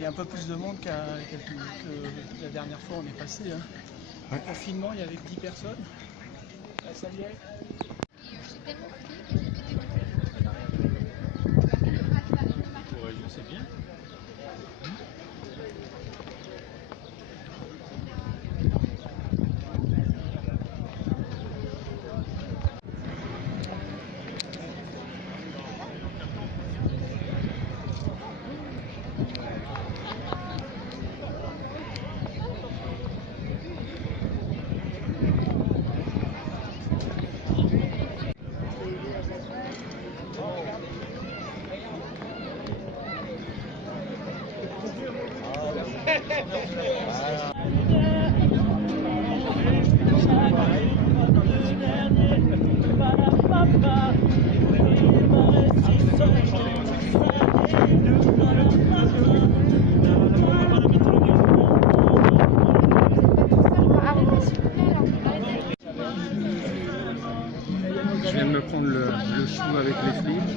il y a un peu plus de monde que la dernière fois on est passé. Hein. Ouais. Au confinement, il y avait 10 personnes. Là, ça y est. C'est bien. Je viens de me prendre le chou avec les flics.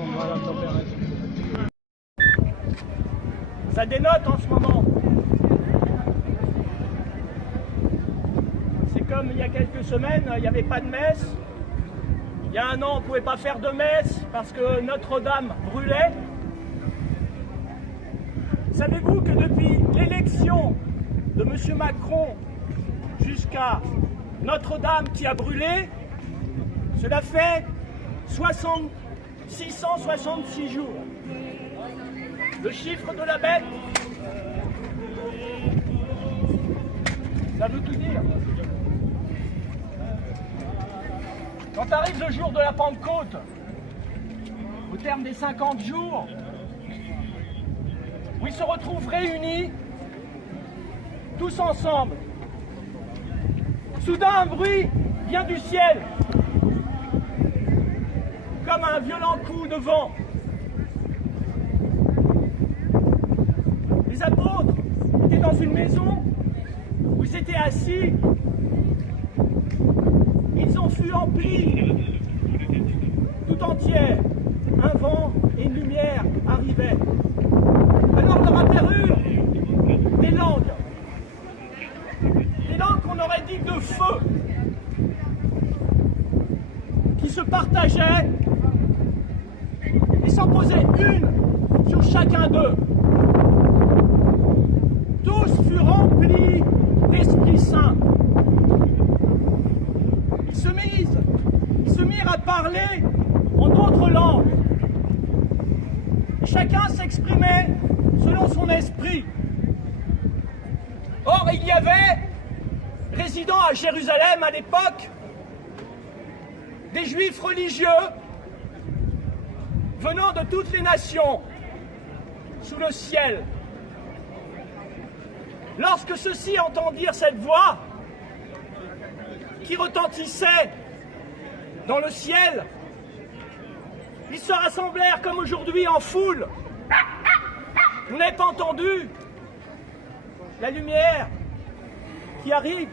On voit la température. Ça dénote en ce moment. C'est comme il y a quelques semaines, il n'y avait pas de messe. Il y a un an, on ne pouvait pas faire de messe parce que Notre-Dame brûlait. Savez-vous que depuis l'élection de M. Macron jusqu'à Notre-Dame qui a brûlé, cela fait 666 jours. Le chiffre de la bête, ça veut tout dire. Quand arrive le jour de la Pentecôte, au terme des 50 jours, où ils se retrouvent réunis, tous ensemble, soudain un bruit vient du ciel, comme un violent coup de vent. Les apôtres étaient dans une maison où ils étaient assis. Ils ont fui emplis tout entière. Un vent et une lumière arrivaient. Alors leur apparurent des langues. Des langues qu'on aurait dit de feu, qui se partageaient et s'en posaient une sur chacun d'eux. Tous furent remplis d'Esprit Saint. Ils se mirent à parler en d'autres langues. Et chacun s'exprimait selon son esprit. Or, il y avait, résidant à Jérusalem à l'époque, des juifs religieux venant de toutes les nations sous le ciel. Lorsque ceux-ci entendirent cette voix qui retentissait dans le ciel, ils se rassemblèrent comme aujourd'hui en foule. Vous n'avez pas entendu la lumière qui arrive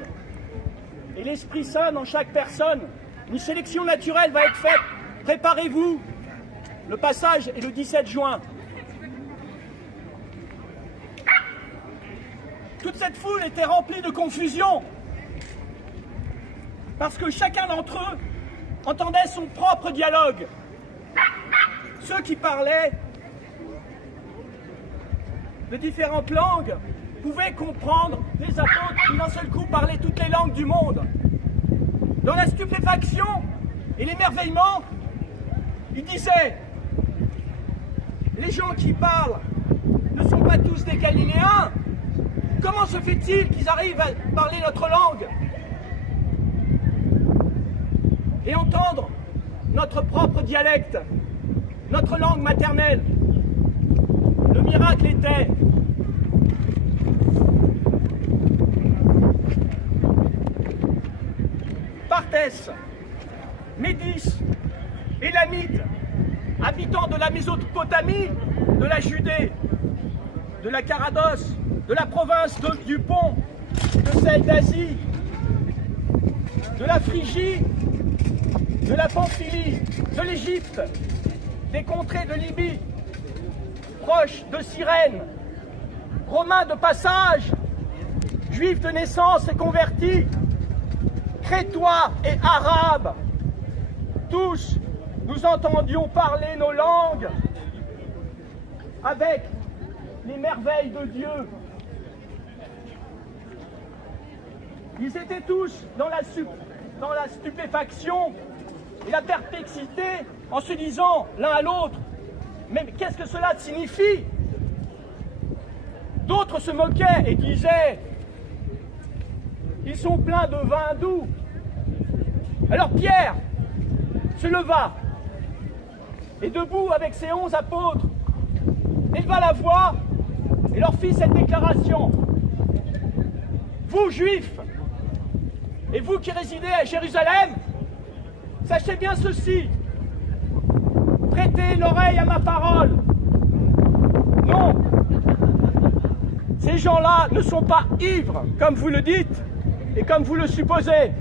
et l'Esprit Saint dans chaque personne. Une sélection naturelle va être faite. Préparez-vous. Le passage est le 17 juin. Toute cette foule était remplie de confusion parce que chacun d'entre eux entendait son propre dialogue. Ceux qui parlaient de différentes langues pouvaient comprendre les apôtres qui d'un seul coup parlaient toutes les langues du monde. Dans la stupéfaction et l'émerveillement, ils disaient: les gens qui parlent ne sont pas tous des Galiléens. Comment se fait-il qu'ils arrivent à parler notre langue et entendre notre propre dialecte, notre langue maternelle? Le miracle était Partès, Médis, Élamites, habitants de la Mésopotamie, de la Judée, de la Caradoce, de la province du Pont, de celle d'Asie, de la Phrygie, de la Pamphylie, de l'Égypte, des contrées de Libye, proches de Cyrène, Romains de passage, Juifs de naissance et convertis, Crétois et Arabes, tous nous entendions parler nos langues avec les merveilles de Dieu. Ils étaient tous dans la stupéfaction et la perplexité en se disant l'un à l'autre, mais qu'est-ce que cela signifie? D'autres se moquaient et disaient, ils sont pleins de vin doux. Alors Pierre se leva et debout avec ses 11 apôtres, éleva la voix et leur fit cette déclaration. Vous, Juifs, et vous qui résidez à Jérusalem, sachez bien ceci, prêtez l'oreille à ma parole. Non, ces gens-là ne sont pas ivres, comme vous le dites et comme vous le supposez,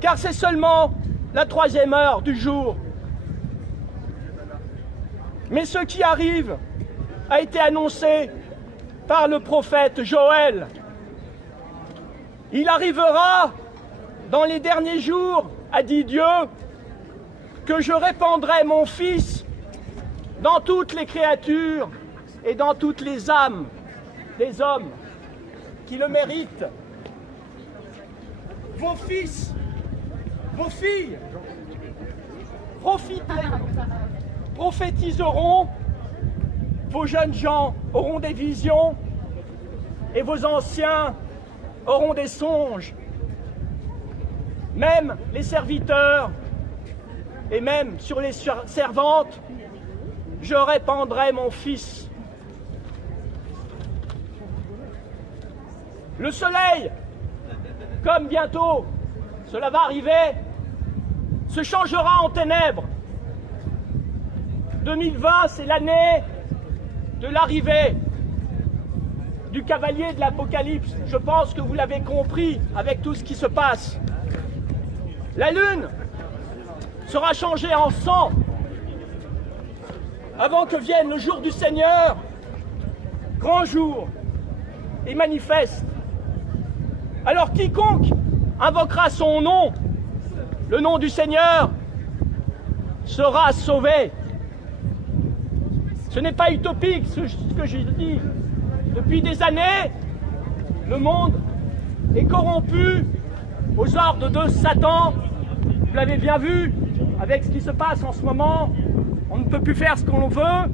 car c'est seulement la 3e heure du jour. Mais ce qui arrive a été annoncé par le prophète Joël. Il arrivera dans les derniers jours, a dit Dieu, que je répandrai mon Fils dans toutes les créatures et dans toutes les âmes des hommes qui le méritent. Vos fils, vos filles prophétiseront, vos jeunes gens auront des visions et vos anciens auront des songes. Même les serviteurs et même sur les servantes, je répandrai mon Fils. Le soleil, comme bientôt cela va arriver, se changera en ténèbres. 2020, c'est l'année de l'arrivée du cavalier de l'Apocalypse. Je pense que vous l'avez compris avec tout ce qui se passe. La lune sera changée en sang avant que vienne le jour du Seigneur, grand jour et manifeste. Alors quiconque invoquera son nom, le nom du Seigneur, sera sauvé. Ce n'est pas utopique ce que je dis. Depuis des années, le monde est corrompu aux ordres de Satan. Vous l'avez bien vu avec ce qui se passe en ce moment. On ne peut plus faire ce qu'on veut.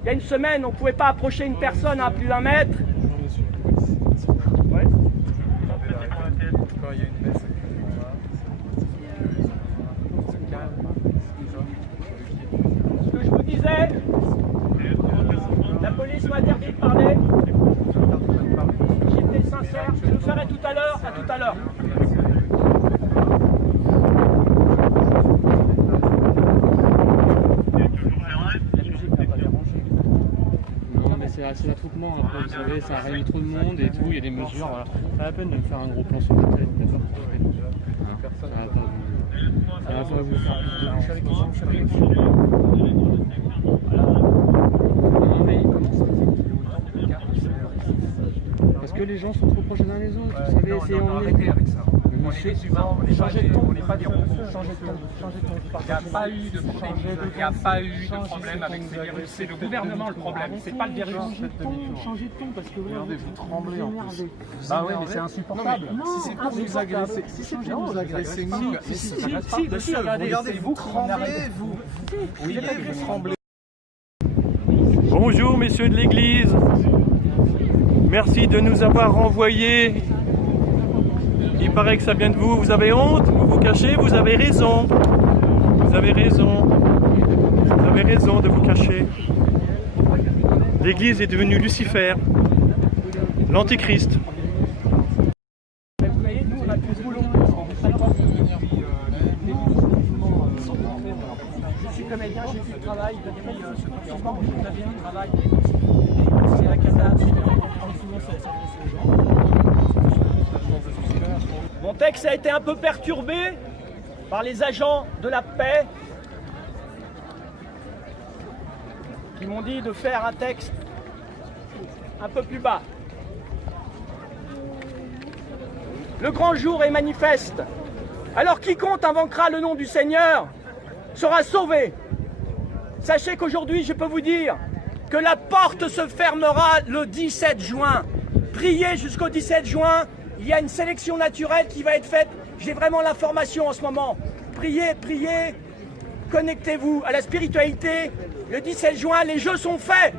Il y a une semaine, on ne pouvait pas approcher une personne à plus d'1 mètre. Ouais. Ce que je vous disais, la police m'a interdit de parler. J'étais sincère, je le ferai tout à l'heure, à tout à l'heure. C'est l'attroupement, après, vous savez, ça réunit trop de monde et tout, il y a des mesures, voilà. Pas la peine de me faire un gros plan sur la tête, d'accord? Ça va pas vous faire parce que les gens sont trop proches les uns les autres, vous savez, c'est on arrêtez avec ça. Monsieur, Changez de ton, on n'est pas des robots. Changez de ton. Il n'y a pas eu de problème. Il n'y a pas eu de problème avec ces virus. C'est le gouvernement le problème, c'est pas le virus. Changez de ton parce que Regardez, vous tremblez en plus. Bah oui, mais c'est insupportable. Si c'est pour nous agresser, si c'est pour nous agresser, Si, regardez, vous tremblez, vous riez, vous tremblez. Bonjour messieurs de l'église, merci de nous avoir renvoyés. Il paraît que ça vient de vous, vous avez honte, vous vous cachez, vous avez raison. Vous avez raison. Vous avez raison de vous cacher. L'église est devenue Lucifer, l'antichrist. Vous voyez, nous on a plus de boulot. Je suis comédien, j'ai plus de travail depuis ce moment où je n'avais plus de travail. C'est la cata. Mon texte a été un peu perturbé par les agents de la paix qui m'ont dit de faire un texte un peu plus bas. Le grand jour est manifeste. Alors quiconque invoquera le nom du Seigneur sera sauvé. Sachez qu'aujourd'hui, je peux vous dire que la porte se fermera le 17 juin. Priez jusqu'au 17 juin. Il y a une sélection naturelle qui va être faite. J'ai vraiment l'information en ce moment. Priez, priez. Connectez-vous à la spiritualité. Le 17 juin, les jeux sont faits.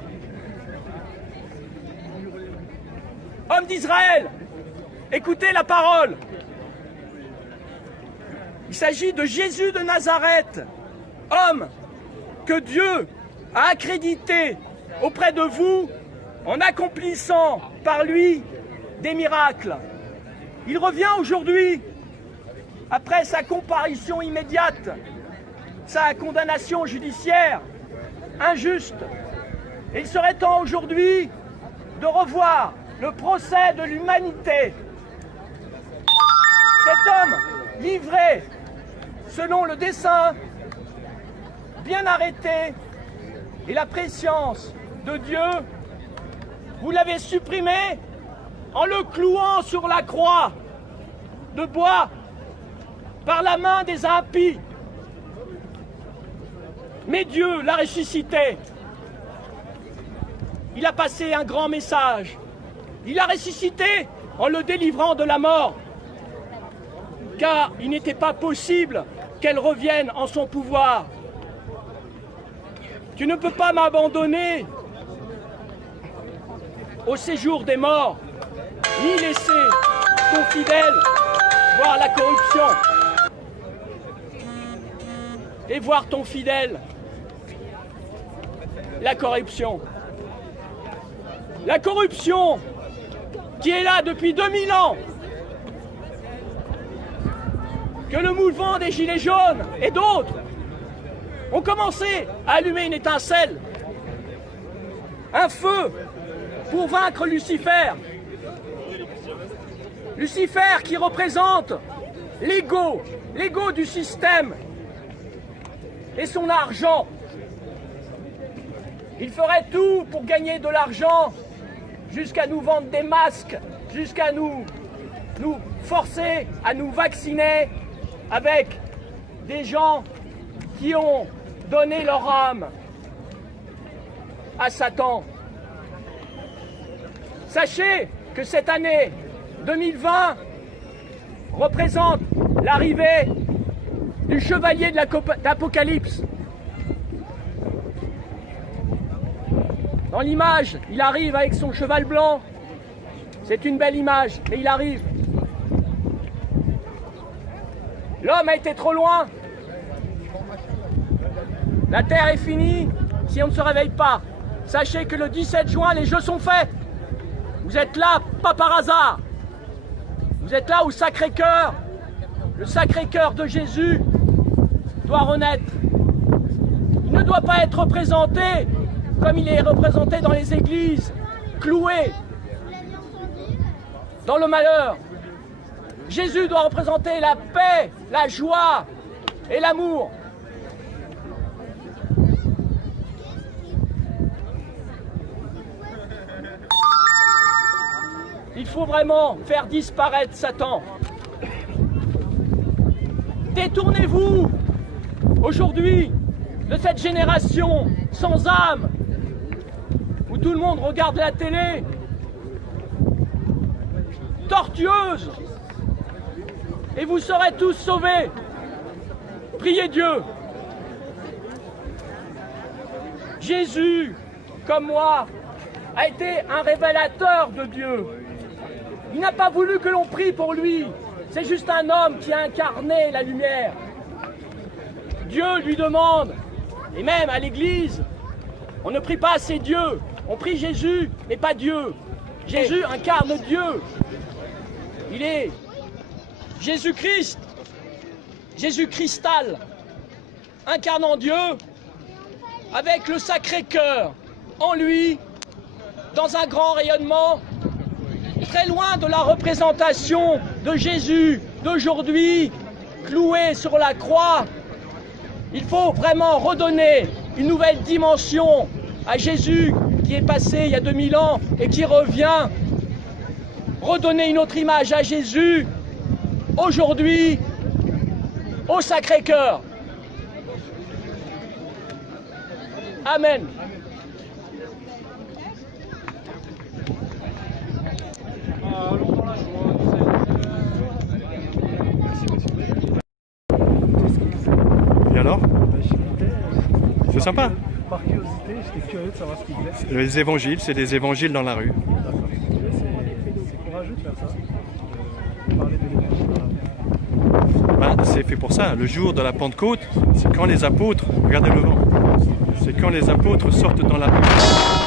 Hommes d'Israël, écoutez la parole. Il s'agit de Jésus de Nazareth, homme que Dieu a accrédité auprès de vous en accomplissant par lui des miracles. Il revient aujourd'hui, après sa comparution immédiate, sa condamnation judiciaire injuste. Et il serait temps aujourd'hui de revoir le procès de l'humanité. Cet homme livré selon le dessein bien arrêté et la préscience de Dieu, vous l'avez supprimé en le clouant sur la croix de bois par la main des impies. Mais Dieu l'a ressuscité. Il a passé un grand message. Il a ressuscité en le délivrant de la mort. Car il n'était pas possible qu'elle revienne en son pouvoir. Tu ne peux pas m'abandonner au séjour des morts, ni laisser ton fidèle voir la corruption. Et voir ton fidèle, la corruption. La corruption qui est là depuis 2000 ans. Que le mouvement des Gilets jaunes et d'autres ont commencé à allumer une étincelle, un feu pour vaincre Lucifer. Lucifer qui représente l'ego du système et son argent. Il ferait tout pour gagner de l'argent, jusqu'à nous vendre des masques, jusqu'à nous forcer à nous vacciner avec des gens qui ont donné leur âme à Satan. Sachez que cette année 2020 représente l'arrivée du chevalier de l'Apocalypse. Dans l'image, il arrive avec son cheval blanc. C'est une belle image, mais il arrive. L'homme a été trop loin. La terre est finie si on ne se réveille pas. Sachez que le 17 juin, les jeux sont faits. Vous êtes là, pas par hasard. Vous êtes là au Sacré-Cœur. Le Sacré-Cœur de Jésus doit renaître. Il ne doit pas être représenté comme il est représenté dans les églises, cloué dans le malheur. Jésus doit représenter la paix, la joie et l'amour. Il faut vraiment faire disparaître Satan. Détournez-vous aujourd'hui de cette génération sans âme, où tout le monde regarde la télé, tortueuse, et vous serez tous sauvés. Priez Dieu. Jésus, comme moi, a été un révélateur de Dieu. Il n'a pas voulu que l'on prie pour lui. C'est juste un homme qui a incarné la lumière. Dieu lui demande, et même à l'église, on ne prie pas assez Dieu. On prie Jésus, mais pas Dieu. Jésus incarne Dieu. Il est Jésus-Christ, Jésus-Christal, incarnant Dieu avec le Sacré-Cœur en lui, dans un grand rayonnement, très loin de la représentation de Jésus d'aujourd'hui, cloué sur la croix. Il faut vraiment redonner une nouvelle dimension à Jésus qui est passé il y a 2000 ans et qui revient, redonner une autre image à Jésus aujourd'hui au Sacré-Cœur. Amen. Et alors? C'est sympa. Par curiosité, j'étais curieux de savoir ce qu'il voulait. Les évangiles, c'est des évangiles dans la rue. C'est courageux de faire ça. De parler de l'évangile. Ben, c'est fait pour ça. Le jour de la Pentecôte, c'est quand les apôtres, regardez le vent, c'est quand les apôtres sortent dans la rue.